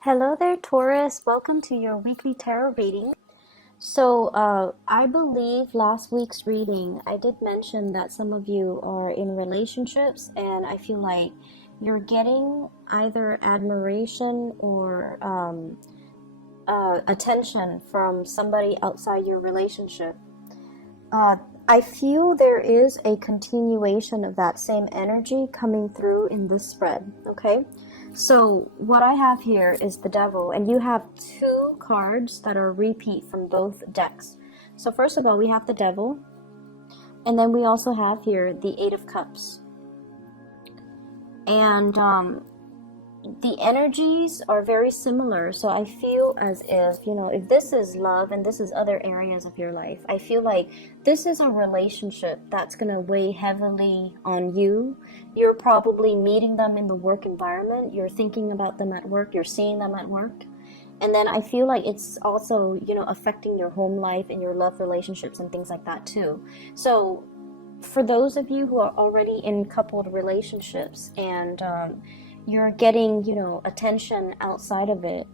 Hello there, Taurus. Welcome to your weekly tarot reading. I believe last week's reading, I did mention that some of you are in relationships, and I feel like you're getting either admiration or attention from somebody outside your relationship. I feel there is a continuation of that same energy coming through in this spread, okay? So what I have here is the Devil, and you have two cards that are repeat from both decks. So first of all, we have the Devil, and then we also have here the Eight of Cups. And the energies are very similar, so I feel as if, if this is love and this is other areas of your life, I feel like this is a relationship that's going to weigh heavily on you. You're probably meeting them in the work environment, you're thinking about them at work, you're seeing them at work, and then I feel like it's also, affecting your home life and your love relationships and things like that too. So for those of you who are already in coupled relationships and you're getting, attention outside of it,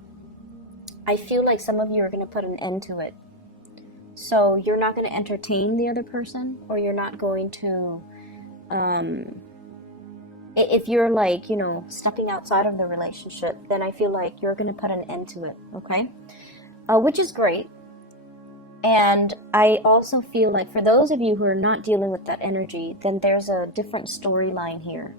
I feel like some of you are going to put an end to it. So you're not going to entertain the other person, or you're not going to, if you're like, stepping outside of the relationship, then I feel like you're going to put an end to it, okay? Which is great. And I also feel like for those of you who are not dealing with that energy, then there's a different storyline here.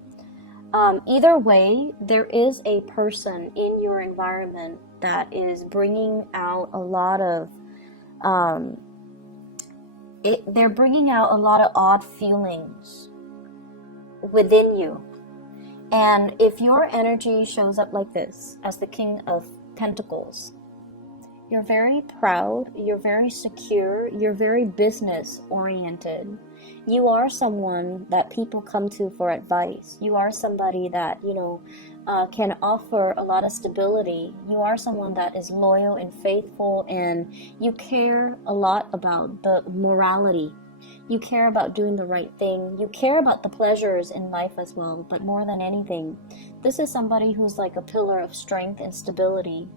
Either way, there is a person in your environment that is bringing out a lot of, they're bringing out a lot of odd feelings within you. And if your energy shows up like this, as the King of Pentacles, you're very proud, you're very secure, you're very business oriented. You are someone that people come to for advice. You are somebody that, can offer a lot of stability. You are someone that is loyal and faithful, and you care a lot about the morality. You care about doing the right thing. You care about the pleasures in life as well, but more than anything, this is somebody who's like a pillar of strength and stability.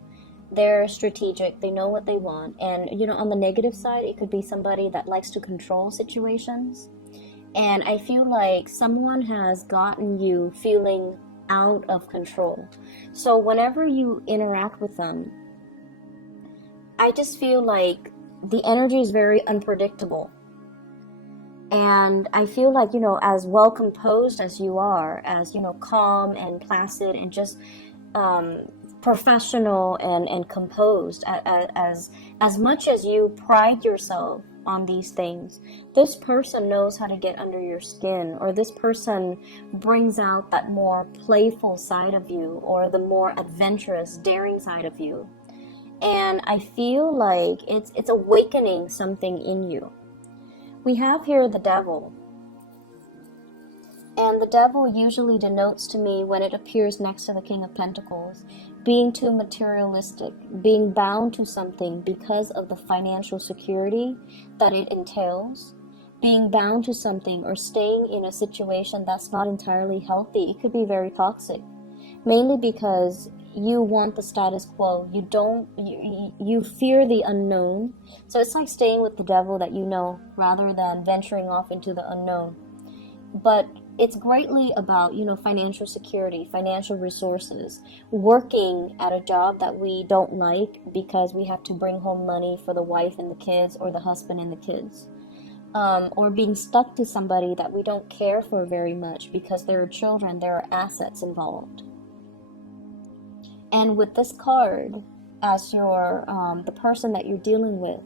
They're strategic, they know what they want, and on the negative side, it could be somebody that likes to control situations. And I feel like someone has gotten you feeling out of control. So whenever you interact with them, I just feel like the energy is very unpredictable. And I feel like, as well composed as you are, as, calm and placid and just professional and composed, as much as you pride yourself on these things, this person knows how to get under your skin, or this person brings out that more playful side of you, or the more adventurous, daring side of you. And I feel like it's awakening something in you. We have here the Devil. And the Devil usually denotes to me, when it appears next to the King of Pentacles, being too materialistic, being bound to something because of the financial security that it entails, being bound to something or staying in a situation that's not entirely healthy. It could be very toxic, mainly because you want the status quo. You fear the unknown. So it's like staying with the devil that you know, rather than venturing off into the unknown. But it's greatly about, financial security, financial resources, working at a job that we don't like because we have to bring home money for the wife and the kids, or the husband and the kids. Or being stuck to somebody that we don't care for very much because there are children, there are assets involved. And with this card, as your the person that you're dealing with,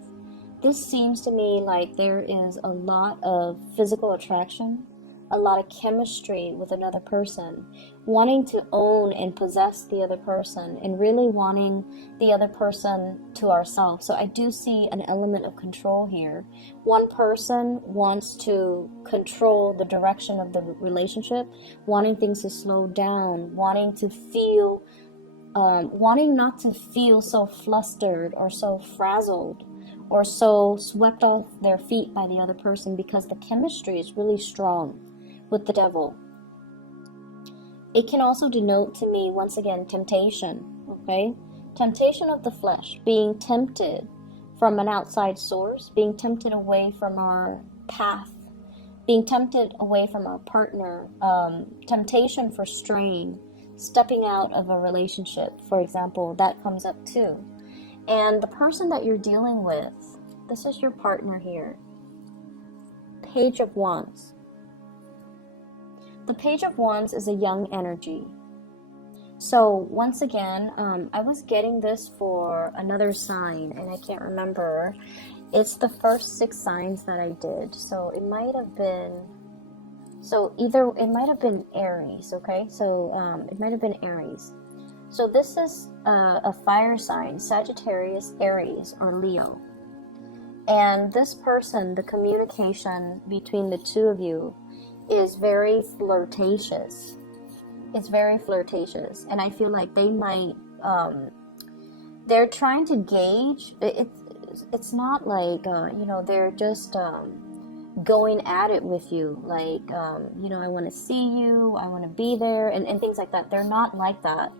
this seems to me like there is a lot of physical attraction, a lot of chemistry with another person, wanting to own and possess the other person, and really wanting the other person to ourselves. So I do see an element of control here. One person wants to control the direction of the relationship, wanting things to slow down, wanting to feel, wanting not to feel so flustered or so frazzled or so swept off their feet by the other person, because the chemistry is really strong with the Devil. It can also denote to me, once again, temptation, okay? Temptation of the flesh, being tempted from an outside source, being tempted away from our path, being tempted away from our partner, temptation for straying, stepping out of a relationship, for example, that comes up too. And the person that you're dealing with, this is your partner here. Page of Wands. The Page of Wands is a young energy. So once again, I was getting this for another sign, and I can't remember. It's the first 6 signs that I did. So it might have been, it might have been Aries, okay? So it might have been Aries. So this is a fire sign, Sagittarius, Aries, or Leo. And this person, the communication between the two of you is very flirtatious. It's very flirtatious, and I feel like they might, they're trying to gauge, it's not like, they're just going at it with you, like, I want to see you, I want to be there, and things like that. They're not like that,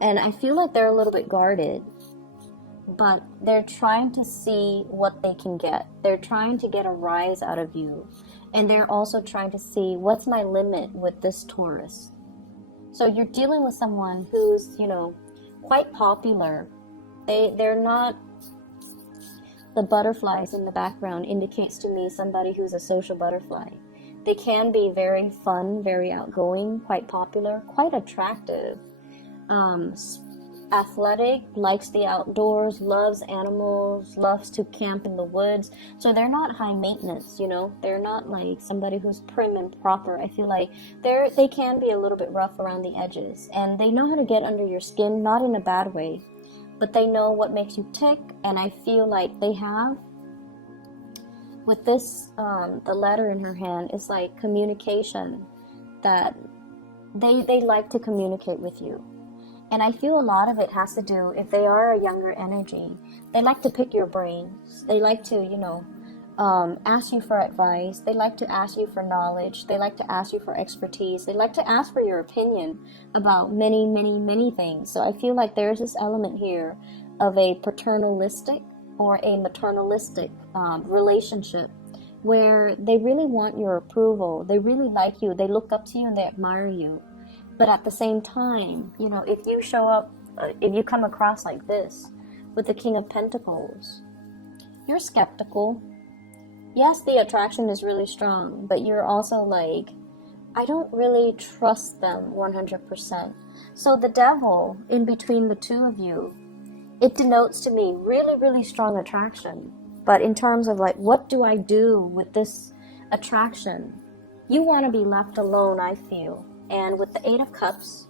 and I feel like they're a little bit guarded, but they're trying to see what they can get. They're trying to get a rise out of you, and they're also trying to see, what's my limit with this Taurus? So you're dealing with someone who's, quite popular. They're not, the butterflies in the background indicates to me somebody who's a social butterfly. They can be very fun, very outgoing, quite popular, quite attractive, athletic, likes the outdoors, loves animals, loves to camp in the woods. So they're not high maintenance, they're not like somebody who's prim and proper. I feel like they can be a little bit rough around the edges, and they know how to get under your skin, not in a bad way, but they know what makes you tick. And I feel like they have, with this, the letter in her hand, it's like communication, that they like to communicate with you. And I feel a lot of it has to do, if they are a younger energy, they like to pick your brains. They like to, ask you for advice. They like to ask you for knowledge. They like to ask you for expertise. They like to ask for your opinion about many, many, many things. So I feel like there's this element here of a paternalistic or a maternalistic relationship, where they really want your approval. They really like you. They look up to you and they admire you. But at the same time, if you show up, if you come across like this with the King of Pentacles, you're skeptical. Yes, the attraction is really strong, but you're also like, I don't really trust them 100%. So the devil in between the two of you, it denotes to me really, really strong attraction. But in terms of like, what do I do with this attraction? You want to be left alone, I feel. And with the 8 of Cups,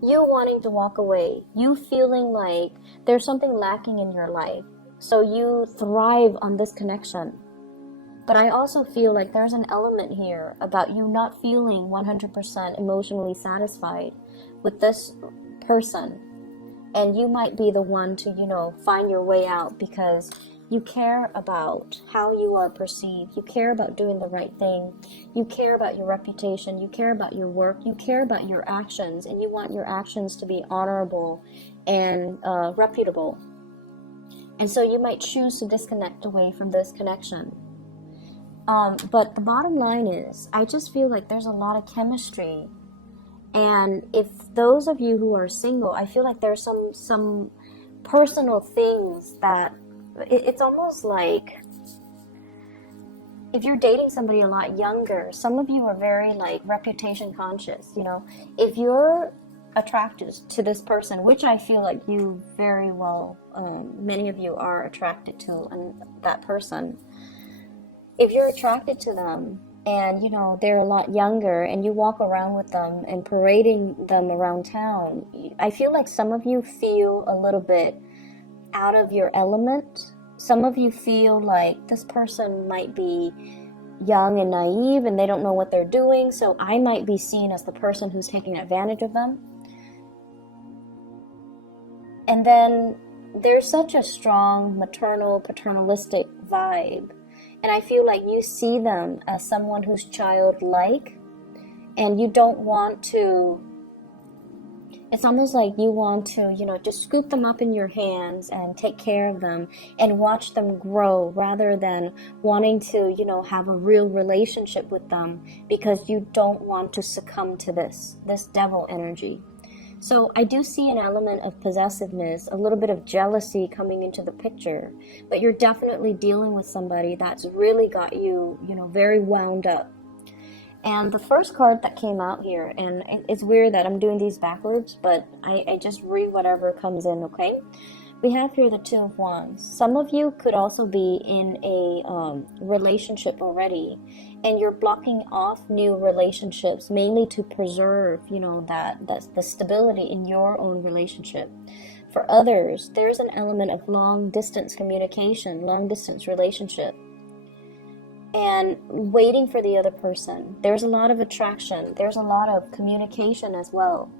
you wanting to walk away, you feeling like there's something lacking in your life. So you thrive on this connection. But I also feel like there's an element here about you not feeling 100% emotionally satisfied with this person. And you might be the one to, find your way out, because you care about how you are perceived. You care about doing the right thing. You care about your reputation. You care about your work. You care about your actions, and you want your actions to be honorable and reputable. And so you might choose to disconnect away from this connection. But the bottom line is, I just feel like there's a lot of chemistry. And if those of you who are single, I feel like there's some personal things that, it's almost like, if you're dating somebody a lot younger, some of you are very like reputation conscious, if you're attracted to this person, which I feel like you very well, many of you are attracted to that person. If you're attracted to them and, they're a lot younger, and you walk around with them and parading them around town, I feel like some of you feel a little bit out of your element. Some of you feel like this person might be young and naive and they don't know what they're doing, so I might be seen as the person who's taking advantage of them. And then there's such a strong maternal, paternalistic vibe. And I feel like you see them as someone who's childlike, and you don't want to, It's almost like you want to, just scoop them up in your hands and take care of them and watch them grow, rather than wanting to, have a real relationship with them, because you don't want to succumb to this devil energy. So I do see an element of possessiveness, a little bit of jealousy coming into the picture, but you're definitely dealing with somebody that's really got you, very wound up. And the first card that came out here, and it's weird that I'm doing these backwards, but I just read whatever comes in, okay? We have here the Two of Wands. Some of you could also be in a relationship already, and you're blocking off new relationships, mainly to preserve, that's the stability in your own relationship. For others, there's an element of long-distance communication, long-distance relationship, and waiting for the other person. There's a lot of attraction. There's a lot of communication as well.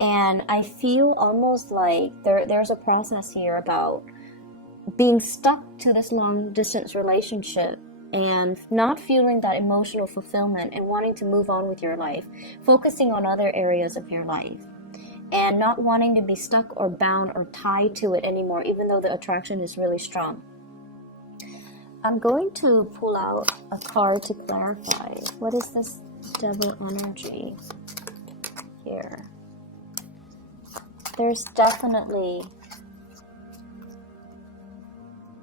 And I feel almost like there's a process here about being stuck to this long distance relationship and not feeling that emotional fulfillment and wanting to move on with your life, focusing on other areas of your life, and not wanting to be stuck or bound or tied to it anymore, even though the attraction is really strong. I'm going to pull out a card to clarify. What is this devil energy here? There's definitely,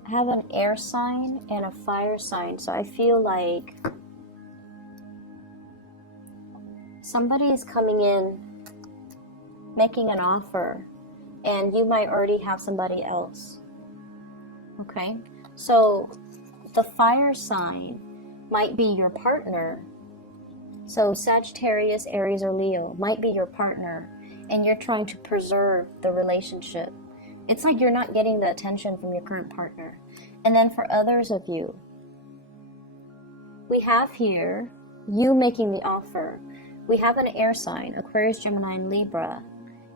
I have an air sign and a fire sign, so I feel like somebody is coming in, making an offer, and you might already have somebody else. Okay, so the fire sign might be your partner. So Sagittarius, Aries, or Leo might be your partner, and you're trying to preserve the relationship. It's like you're not getting the attention from your current partner. And then for others of you, we have here you making the offer. We have an air sign, Aquarius, Gemini, and Libra.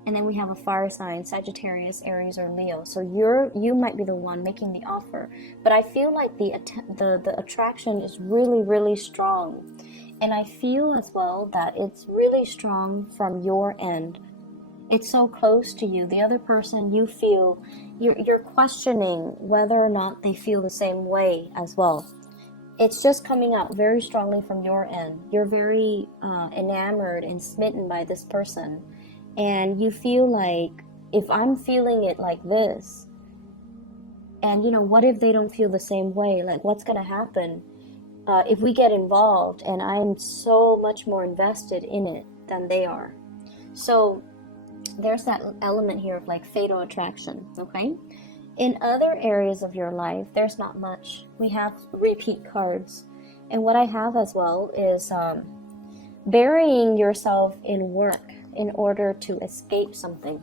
And then we have a fire sign, Sagittarius, Aries, or Leo. So you might be the one making the offer. But I feel like the attraction is really, really strong. And I feel as well that it's really strong from your end. It's so close to you. The other person, you feel, you're questioning whether or not they feel the same way as well. It's just coming out very strongly from your end. You're very enamored and smitten by this person. And you feel like, if I'm feeling it like this, and what if they don't feel the same way? Like, what's going to happen if we get involved and I'm so much more invested in it than they are? So there's that element here of like fatal attraction, okay? In other areas of your life, there's not much. We have repeat cards. And what I have as well is burying yourself in work in order to escape something,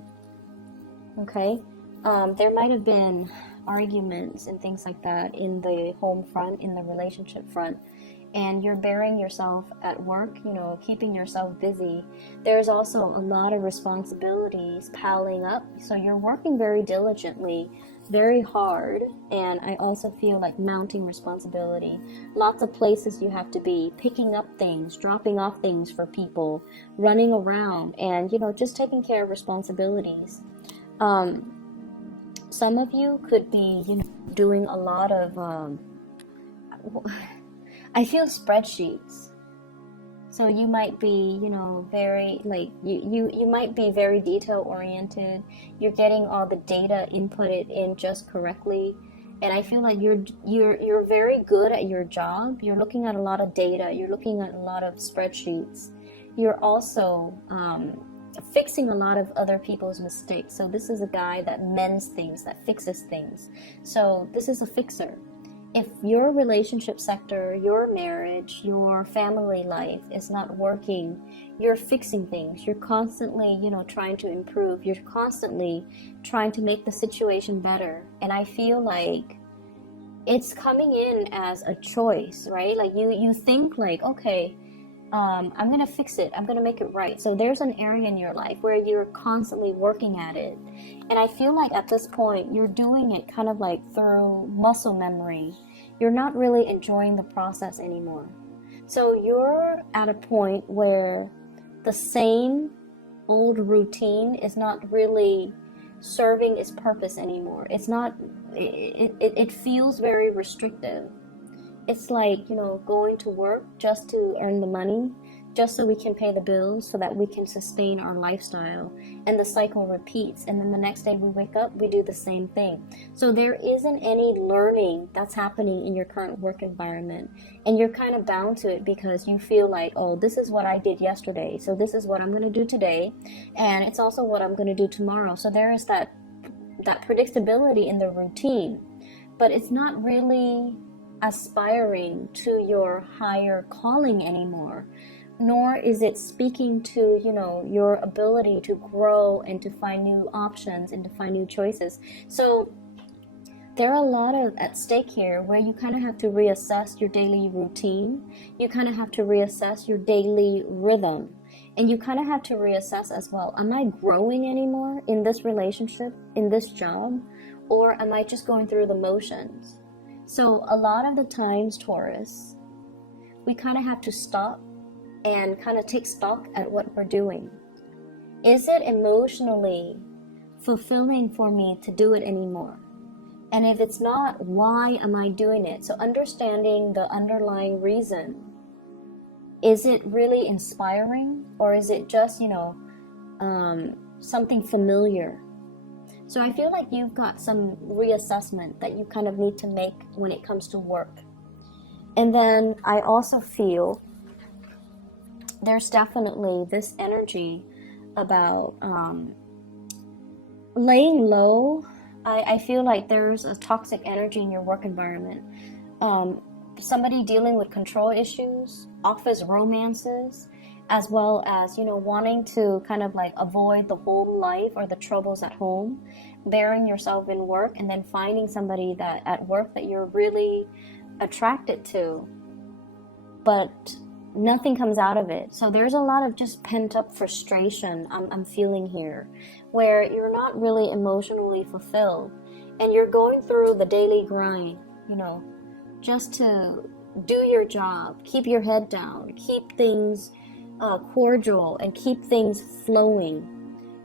okay? There might have been arguments and things like that in the home front, in the relationship front, and you're burying yourself at work, keeping yourself busy. There's also a lot of responsibilities piling up, so you're working very diligently, very hard, and I also feel like mounting responsibility. Lots of places you have to be, picking up things, dropping off things for people, running around, and just taking care of responsibilities. Some of you could be doing a lot of I feel spreadsheets. So you might be, very, like, you might be very detail oriented. You're getting all the data inputted in just correctly. And I feel like you're very good at your job. You're looking at a lot of data. You're looking at a lot of spreadsheets. You're also fixing a lot of other people's mistakes. So this is a guy that mends things, that fixes things. So this is a fixer. If your relationship sector, your marriage, your family life is not working, you're fixing things. You're constantly, trying to improve. You're constantly trying to make the situation better. And I feel like it's coming in as a choice, right? Like you think like, okay, I'm going to fix it. I'm going to make it right. So there's an area in your life where you're constantly working at it. And I feel like at this point, you're doing it kind of like through muscle memory. You're not really enjoying the process anymore. So you're at a point where the same old routine is not really serving its purpose anymore. It's not, it feels very restrictive. It's like, you know, going to work just to earn the money, just so we can pay the bills, so that we can sustain our lifestyle. And the cycle repeats. And then the next day we wake up, we do the same thing. So there isn't any learning that's happening in your current work environment. And you're kind of bound to it because you feel like, oh, this is what I did yesterday, so this is what I'm going to do today. And it's also what I'm going to do tomorrow. So there is that predictability in the routine. But it's not really aspiring to your higher calling anymore, nor is it speaking to, you know, your ability to grow and to find new options and to find new choices. So there are a lot of at stake here where you kind of have to reassess your daily routine. You kind of have to reassess your daily rhythm, and you kind of have to reassess as well, am I growing anymore in this relationship, in this job, or am I just going through the motions? So a lot of the times, Taurus, we kind of have to stop and kind of take stock at what we're doing. Is it emotionally fulfilling for me to do it anymore? And if it's not, why am I doing it? So understanding the underlying reason. Is it really inspiring, or is it just, you know, something familiar? So I feel like you've got some reassessment that you kind of need to make when it comes to work. And then I also feel there's definitely this energy about laying low. I feel like there's a toxic energy in your work environment. Somebody dealing with control issues, office romances, as well as, you know, wanting to kind of like avoid the home life or the troubles at home, burying yourself in work, and then finding somebody that at work that you're really attracted to, but nothing comes out of it. So there's a lot of just pent up frustration I'm feeling here, where you're not really emotionally fulfilled, and you're going through the daily grind, you know, just to do your job, keep your head down, keep things cordial, and keep things flowing.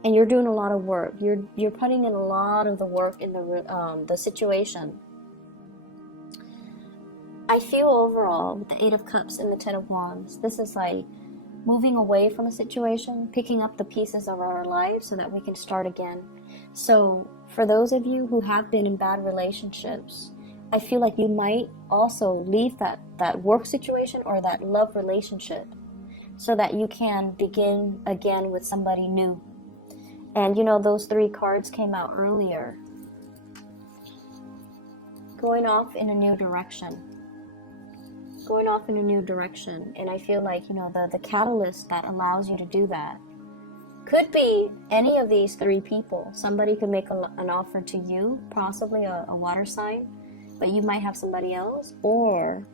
And you're doing a lot of work. You're putting in a lot of the work in the situation. I feel overall with the 8 of Cups and the 10 of Wands, this is like moving away from a situation, picking up the pieces of our lives so that we can start again. So for those of you who have been in bad relationships, I feel like you might also leave that work situation or that love relationship so that you can begin again with somebody new. And you know, those 3 cards came out earlier. Going off in a new direction. Going off in a new direction. And I feel like, you know, the catalyst that allows you to do that could be any of these 3 people. Somebody could make an offer to you, possibly a water sign, but you might have somebody else. Or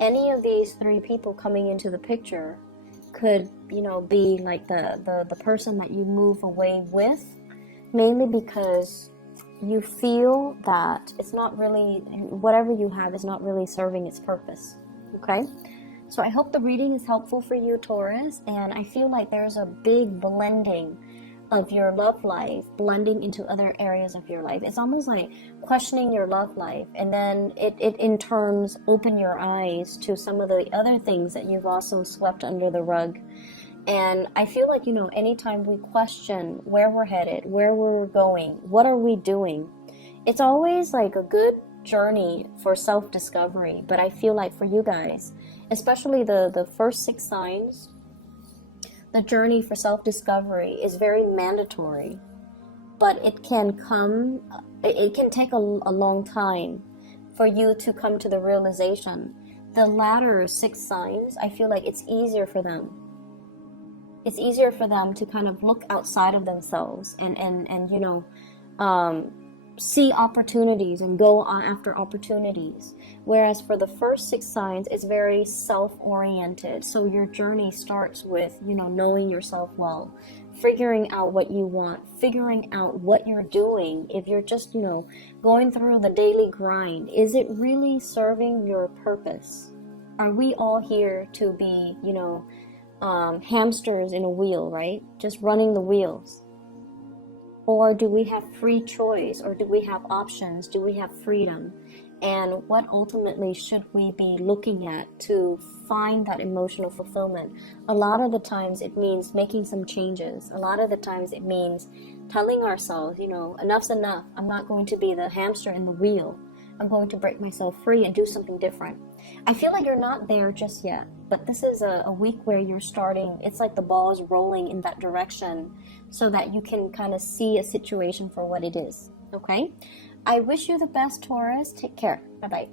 any of these 3 people coming into the picture could, you know, be like the person that you move away with, mainly because you feel that it's not really, whatever you have is not really serving its purpose. Okay, so I hope the reading is helpful for you, Taurus, and I feel like there's a big blending of your love life blending into other areas of your life. It's almost like questioning your love life, and then it in turns open your eyes to some of the other things that you've also swept under the rug. And I feel like, you know, anytime we question where we're headed, where we're going, what are we doing, it's always like a good journey for self-discovery. But I feel like for you guys, especially the first 6 signs, the journey for self-discovery is very mandatory, but it can take a long time for you to come to the realization. The latter 6 signs, I feel like it's easier for them. It's easier for them to kind of look outside of themselves and you know, see opportunities and go on after opportunities. Whereas for the first 6 signs, it's very self-oriented. So your journey starts with, you know, knowing yourself well, figuring out what you want, figuring out what you're doing. If you're just, you know, going through the daily grind, is it really serving your purpose? Are we all here to be, you know, hamsters in a wheel, right? Just running the wheels. Or do we have free choice? Or do we have options? Do we have freedom? And what ultimately should we be looking at to find that emotional fulfillment? A lot of the times it means making some changes. A lot of the times it means telling ourselves, you know, enough's enough. I'm not going to be the hamster in the wheel. I'm going to break myself free and do something different. I feel like you're not there just yet, but this is a week where you're starting. It's like the ball is rolling in that direction so that you can kind of see a situation for what it is. Okay? I wish you the best, Taurus. Take care. Bye-bye.